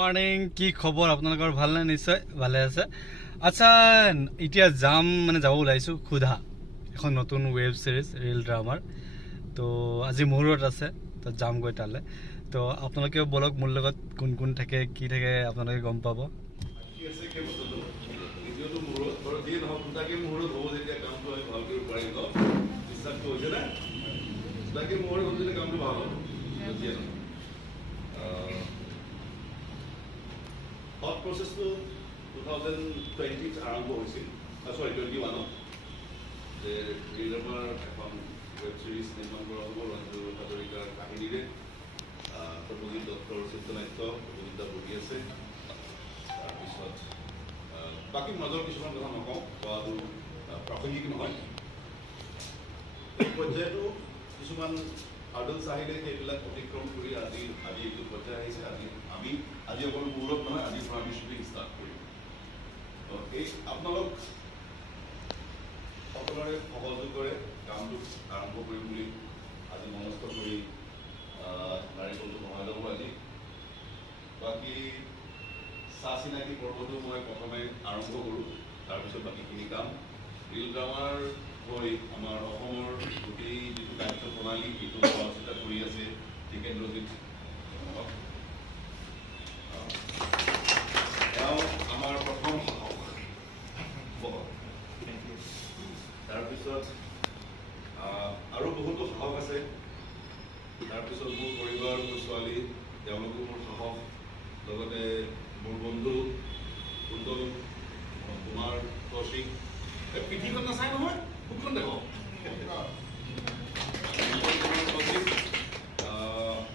Morning কি খবৰ আপোনালোকৰ ভাল নে নিশ্চয় ভালে আছে আচ্ছা এতিয়া যাম মানে যাব ওলাইছো খুদা এখন নতুন ওয়েব সিরিজ রিল ড্ৰামাৰ তো আজি মুহূৰ্ত আছে তো যাম গৈ তালে তো আপোনালোকে বলক মোৰ লগত কোন কোন থাকে কি থাকে আপোনালোকে গম পাব কি আছে কি বস্তু ভিডিওটো মুহূৰ্ত ধৰ দিয়ে নহওক দুটাকে মুহূৰ্ত হ'ব যেতিয়া কামটো আমি ভালকৈ পাৰিম ন বিশ্বাসটো হৈছে না দুটাকে মুহূৰ্ত হ'ব যেতিয়া কামটো ভাল হ'ব দিয়ে নহয় Thought process to 2020 আৰম্ভ হৈছিল সৰি 21 যে ৰিলড্ৰামাৰ এখন ৱেব ছিৰিজ নিৰ্মাণ কৰা হ'ব ৰঞ্জু হাজৰিকাৰ কাহিনীৰে প্ৰবীণ দত্তৰ চিত্ৰনাট্য প্ৰবীণতা বহি আছে তাৰপিছত বাকী মাজৰ কিছুমান কথা নকওঁ কোৱাটো প্ৰাসংগিক নহয় এই পৰ্যায়টো কিছুমান হাৰ্ডলছ আহিলে সেইবিলাক অতিক্ৰম কৰি আজি এইটো পৰ্যায় আহিছে আজি অকল মূৰত নহয় আজিৰ পৰা আমি শ্বুটিং ষ্টাৰ্ট কৰিম এই আপোনালোক সকলোৰে সহযোগেৰে কামটো আৰম্ভ কৰিম বুলি আজি মনস্থ কৰি নাৰিকলটো বহাই ল'ব আজি বাকী চাহ চিনাকি পৰ্বটো মই প্ৰথমে আৰম্ভ কৰোঁ তাৰপিছত বাকীখিনি কাম ৰিল ড্ৰামাৰ হৈ আমাৰ অসমৰ গোটেই যিটো কাৰ্য প্ৰণালী সেইটো চোৱা চিতা কৰি আছে টিকেন্দ্ৰজিৎ তেওঁ আমাৰ প্ৰথম সাহস তাৰপিছত আৰু বহুতো সাহস আছে তাৰপিছত মোৰ পৰিবাৰ মোৰ ছোৱালী তেওঁলোকো মোৰ সাহস লগতে মোৰ বন্ধু কুন্তল কুমাৰ কৌশিক পৃথিৱীখন নাচাই নহয় কোনখন দেখক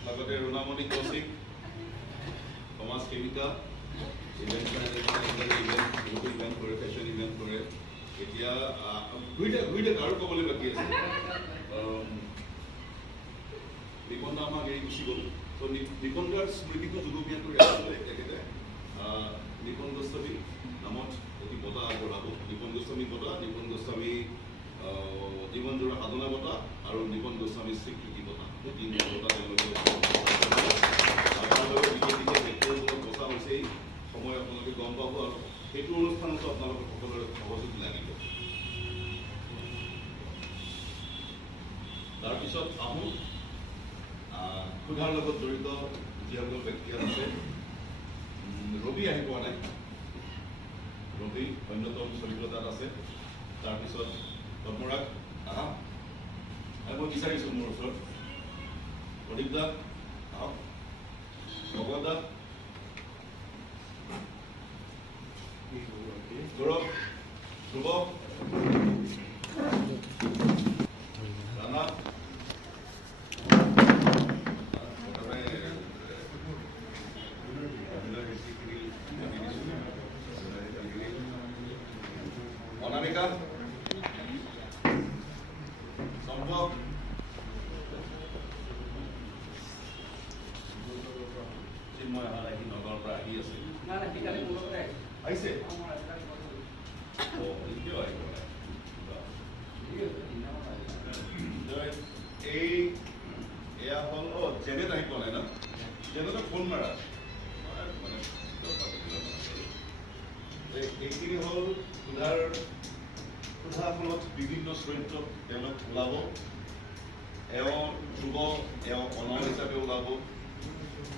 লগতে ৰুণামণি কৌশিক সমাজ সেৱিকা ইভেণ্ট কৰে ফেশ্বন ইভেণ্ট কৰে এতিয়া দুইটা আৰু ক'বলৈ বাকী আছে নিপন দা আমাক এৰি গুচি গ'ল ত' নিপন দাৰ স্মৃতিটো যুগমীয়া কৰি ৰাখিবলৈ তেখেতে নিপন গোস্বামী নামত এটি বঁটা আগবঢ়াব নিপন গোস্বামী বঁটা নিপন গোস্বামী জীৱনজোৰা সাধনা বঁটা আৰু নিপন গোস্বামী স্বীকৃতি বঁটা এই তিনিটা বঁটা তেওঁলোকে ব্যক্তিগত বঁটা হৈছে এই সময় আপোনালোকে গম পাব আৰু সেইটো অনুষ্ঠানতো আপোনালোকৰ সকলোৰে সহযোগ লাগিব তাৰপিছত আহোঁ ক্ষুধাৰ লগত জড়িত যিসকল ব্যক্তি আছে ৰবি আহি পোৱা নাই ৰবি অন্যতম চৰিত্ৰ তাত আছে তাৰপিছত পদ্মৰাগ আহা মই বিচাৰিছোঁ মোৰ ওচৰত প্ৰদীপ দা আহক ভগৱত দা গৌৰৱ ধ্ৰুৱ ৰাণা অনামিকা সম্ভৱ চিন্ময় আহি নগৰৰ পৰা আহি আছে আহিছে এয়া হ'ল জেনেট আহি পোৱা নাই ন জেনেটক ফোন মাৰা মানে এইখিনি হ'ল ক্ষুধাখনত বিভিন্ন চৰিত্ৰ তেওঁলোক ওলাব এওঁ ধ্ৰুৱ এওঁ অনাৰ হিচাপে ওলাব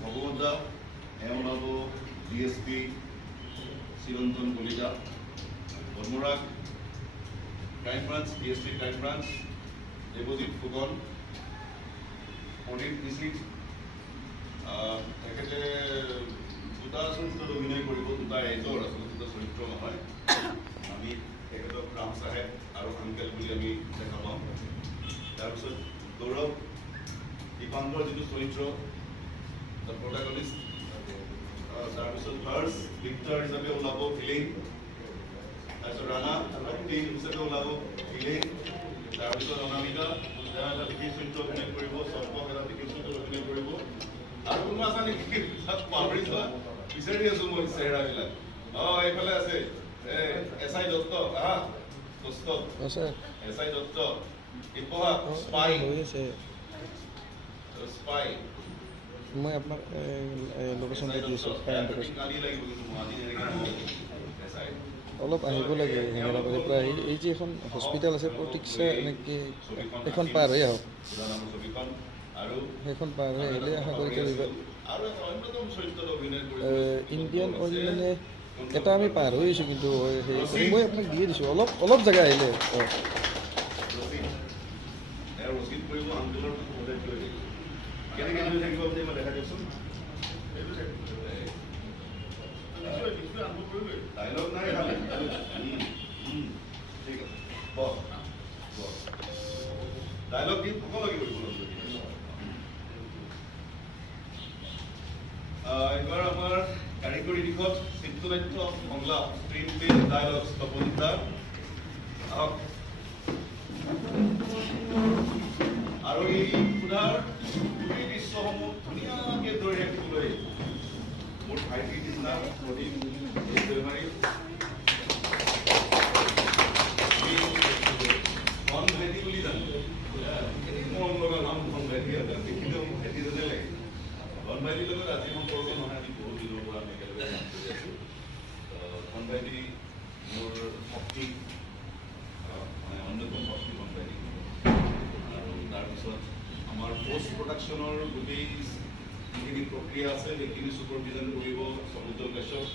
ভগৱত দা এওঁ ওলাব DSP Chirantan Kalita Padmarag crime branch DSP crime branch Debajit Phukan Pandit Nishit তেখেতে দুটা চৰিত্ৰত অভিনয় কৰিব দুটা এজৰ আচলতে দুটা চৰিত্ৰ নহয় আমি তেখেতক ৰাম চাহেব আৰু আংকেল বুলি আমি দেখা পাওঁ তাৰপিছত গৌৰৱ দীপাংকৰ যিটো চৰিত্ৰ দ্য প্ৰটাগনিষ্ট তাৰপিছত হাৰ্ছ ভিক্টৰ হিচাপে ওলাব ফিলিং তাৰপিছত ৰাণা টিম হিচাপে ওলাব ফিলিং তাৰপিছত অনামিকা তেওঁ এটা বিশেষ চৰিত্ৰ অভিনয় কৰিব চম্পক এটা বিশেষ চৰিত্ৰ অভিনয় কৰিব আৰু কোনো আছে নেকি পাহৰি যোৱা বিচাৰি আছো মই চেহেৰাবিলাক এইফালে আছে SI দত্ত SI দত্ত ইপহা স্পাই মই আপোনাক লোকেশ্যনটো দি আছোঁ কালি লাগিব কিন্তু মই আজি এনেকৈ নহ'ব এছাই অলপ আহিব লাগে হেঙেৰাবাৰীৰ পৰা এই যে এখন হস্পিটেল আছে প্ৰতীক্ষা এনেকৈ এখন পাৰ হৈ আহক ছবিখন আৰু সেইখন পাৰ হৈ আহিলে আশা কৰি কৰিবা আৰু এটা অন্যতম চৰিত্ৰত অভিনয় ইণ্ডিয়ান অইল মানে এটা আমি পাৰ হৈ আহিছোঁ কিন্তু সেই মই আপোনাক দিয়ে দিছোঁ অলপ জেগা আহিলে ৰচিদ কৰিব আন্দোলন কেনেকৈ লৈ থাকিব আপুনি মই দেখা দিয়কচোন ডাইলগ নাই ঠিক আছে ডাইলগ দি ক'ব লাগিব এইবাৰ আমাৰ কাৰিকৰী দিশত চিত্ৰনাট্য সংলাপ স্ক্ৰীন প্লে ডাইলগ তপনিতা আহক আৰু এই ক্ষুধাৰ গোটেই দৃশ্যসমূহ ধুনীয়াকৈ ধৰি ৰাখিবলৈ মোৰ ভাইটিৰ নিচিনা প্ৰদীপ এই বেমাৰী ধন ভেটি বুলি জানো মৰম লগা নাম ধন ভেটি দেখিলেও মোক ভেটিজনে লাগে ধন ভাইটিৰ লগত আজি সম্পৰ্ক নহয় আমি বহুত দিনৰ পৰা আমি একেলগে কাম কৰি আছোঁ ধন ভাইটি মোৰ শক্তি মানে অন্যতম শক্তি ধন ভাইটি আৰু তাৰপিছত আমাৰ পষ্ট প্ৰডাকশ্যনৰ গোটেই যিখিনি প্ৰক্ৰিয়া আছে সেইখিনি ছুপাৰভিজন কৰিব সমুদ্ৰ কাশ্যপ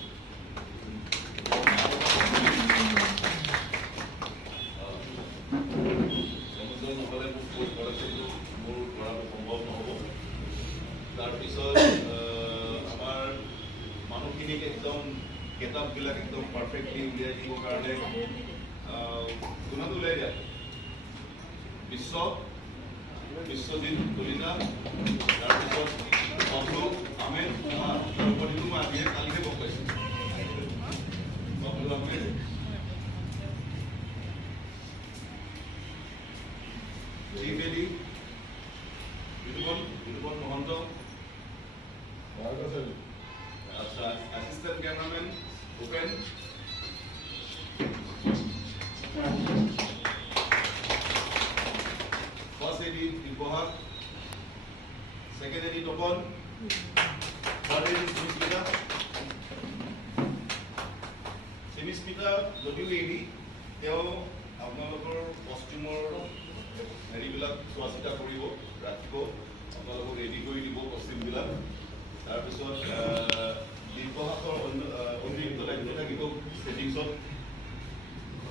সমুদ্ৰ নহ'লে মোৰ পষ্ট প্ৰডাকশ্যনটো মোৰ কৰাটো সম্ভৱ নহ'ব তাৰপিছত আমাৰ মানুহখিনিক একদম গেটআপবিলাক একদম পাৰফেক্টলি উলিয়াই দিবৰ কাৰণে কোনোটো উলিয়াই দিয়া বিশ্বজিৎ কলিতা তাৰপিছত ববলু আহমেদ দ্ৰৌপদীটো মই আজিয়ে কালিহে গম পাইছোঁ ববলু আহমেদ চিফেলি বিনোবন মহন্ত আচ্ছা assistant cameraman Bhupen first AD দিব্যহাত second AD Tapan third AD চিমিস্মিতা যদিও এডি তেওঁ আপোনালোকৰ কষ্টিউমৰ হেৰিবিলাক চোৱা চিতা কৰিব ৰাখিব আপোনালোকক ৰেডি কৰি দিব কষ্টিউমবিলাক তাৰপিছত দিব্যহাতৰ অতিৰিক্ত দায়িত্ব থাকিব ছেটিংছত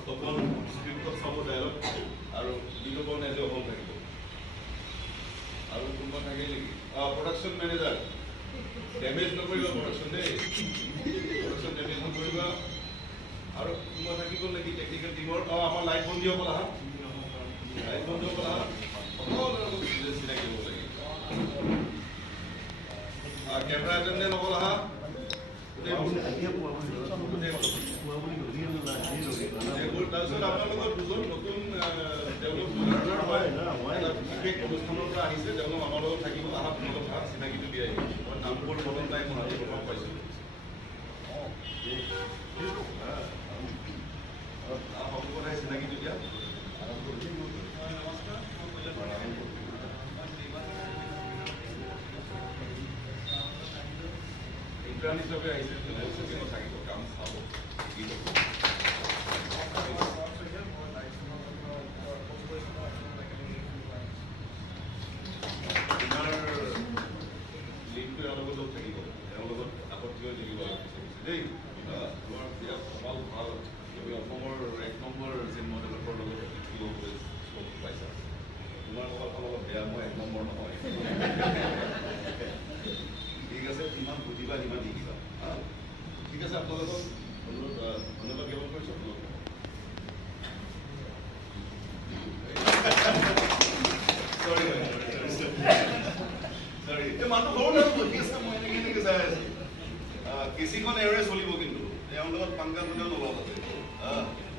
তপন স্ক্ৰিপ্টত চাব ডাইলগ আৰু বিনোবন এজ এ হোল থাকিব আৰু কোনোবা থাকে নেকি প্ৰডাকশ্যন মেনেজাৰ ডেমেজ নকৰিবা প্ৰডাকশ্যন দেই প্ৰডাকশ্যন ডেমেজ নকৰিবা আৰু কোনোবা থাকিব নেকি টেকনিকেল টিমৰ আমাৰ লাইট বন্ধীসকল আহা লাইট বন্ধীসকল আহা সকলো চিনাকি হ'ব লাগে কেমেৰা এটেণ্ডেণ্ট সকল আহা তাৰপিছত আপোনালোকৰ দুজন নতুন তেওঁলোক হয় বিশেষ অনুষ্ঠানৰ পৰা আহিছে তেওঁলোক আমাৰ লগত থাকিব অহা আপোনালোক ভাল চিনাকিটো দিয়া আহিব মই নামবোৰ মনত নাই মই আজি প্ৰথম পাইছোঁ সকলোকে চিনাকিটো দিয়া ইণ্টাৰ্ণ হিচাপে আহিছে থাকিব কাম চাব তোমাৰ লিংকটো এওঁৰ লগত থাকিব এওঁৰ লগত আপত্তি হৈ থাকিব দেই তোমাৰ বিৰাট ভাল ভাল তুমি অসমৰ 1 নম্বৰ চিনেমা ডেভেলপাৰৰ লগত শিকিব পাইছা তোমাৰ কথাখন অলপ বেয়া মই 1 নম্বৰ নহয় ঠিক আছে যিমান বুজিবা সিমান শিকিবা ঠিক আছে আপোনালোকক ধন্যবাদ জ্ঞাপন কৰিছোঁ মানুহ সৰু ঠিক আছে মই এনেকৈ চাই আছোঁ কেচিখন এৰে চলিব কিন্তু তেওঁৰ লগত পাংকা কোনেও নলওঁ তাতে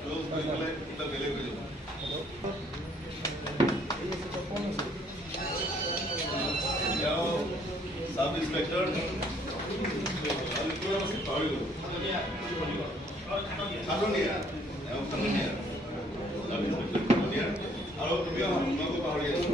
ক্ল'জ কৰি পেলাই কিবা বেলেগ হৈ যাব সাব ইন্সপেক্টৰ আৰু তুমি পাহৰি আছো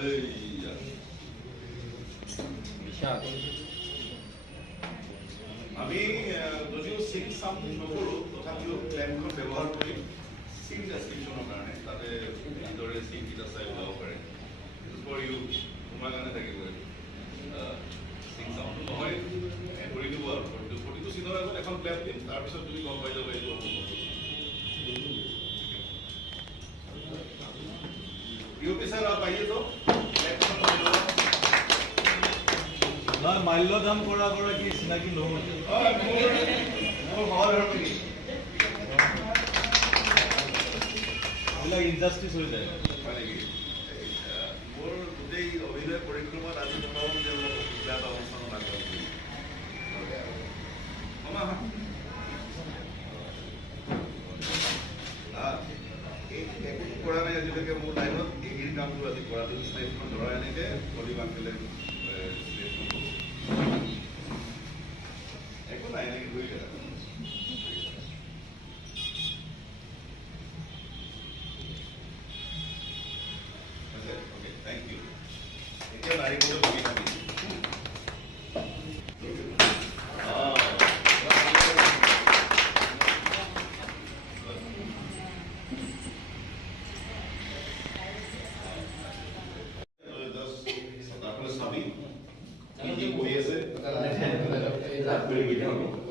এইয়া। আমি যদিও চিং চাম নকৰোঁ তথাপিও প্লেনখন ব্যৱহাৰ কৰি চিং ডেছক্ৰিপশ্যনৰ কাৰণে তাতে যিদৰে চিংকেইটা চাই ওলাব পাৰে ফৰ ইউ তোমাৰ কাৰণে থাকিব চিং চামটো নহয় কৰি দিব আৰু প্ৰতিটো চিনৰ আগত এখন প্লেন দিম তাৰপিছত তুমি গম পাই যাবা এইটো यूपी सर आप आइए तो নহয় মাল্য দাম কৰা কি চিনাকি নহ'ল এইবিলাক ইনজাষ্টিচ হৈ যায় মোৰ গোটেই অভিনয় পৰিক্ৰমাত আজি প্ৰথম তেওঁলোকক কিবা এটা অনুষ্ঠানত আগত একো কৰা নাই আজিলৈকে মোৰ লাইফত এইখিনি কামটো আজি কৰা স্লেটখন ধৰাই আনিলে কলিব আংকেলে একো নাই এনেকৈ ধৰি অ'কে থেংক ইউ এতিয়া নাৰিকলৰ বগী খাবি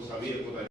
চাবি একো নাই